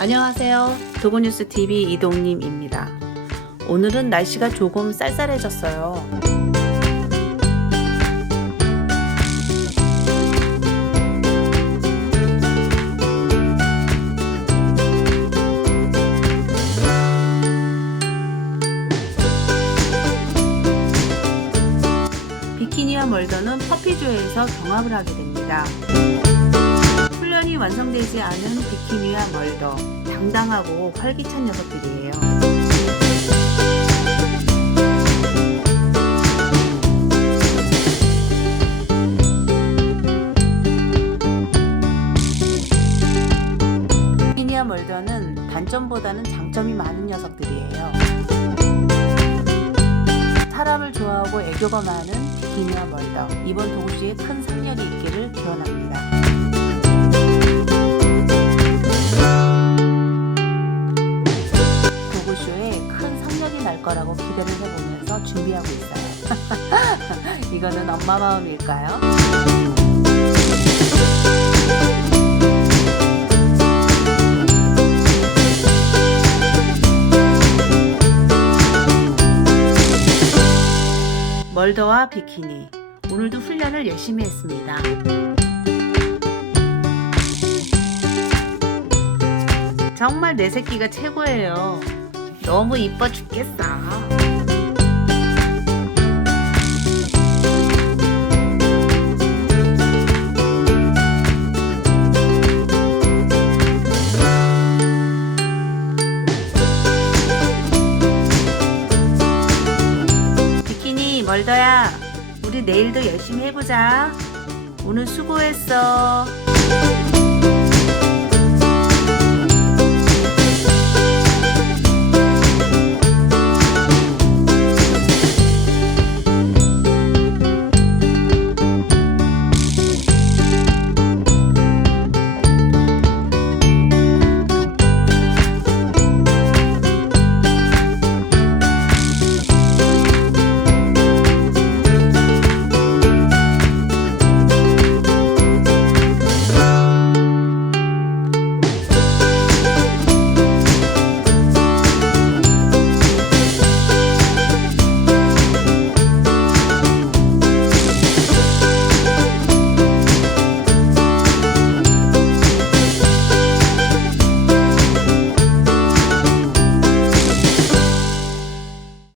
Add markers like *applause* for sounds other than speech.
안녕하세요. 도고뉴스TV 이동님입니다. 오늘은 날씨가 조금 쌀쌀해졌어요. 비키니와 멀더는 퍼피조에서 경합을 하게 됩니다. 훈련이 완성되지 않은 비키니와 멀더, 당당하고 활기찬 녀석들이에요. 비키니와 멀더는 단점보다는 장점이 많은 녀석들이에요. 사람을 좋아하고 애교가 많은 비키니와 멀더, 이번 도구쇼에 큰 상렬이 있기를 기원합니다. 거라고 기대를 해보면서 준비하고 있어요. *laughs* 이거는 엄마 마음일까요? 멀더와 비키니 오늘도 훈련을 열심히 했습니다. 정말 내 새끼가 최고예요. 너무 이뻐 죽겠어. 비키니 멀더야, 우리 내일도 열심히 해보자. 오늘 수고했어.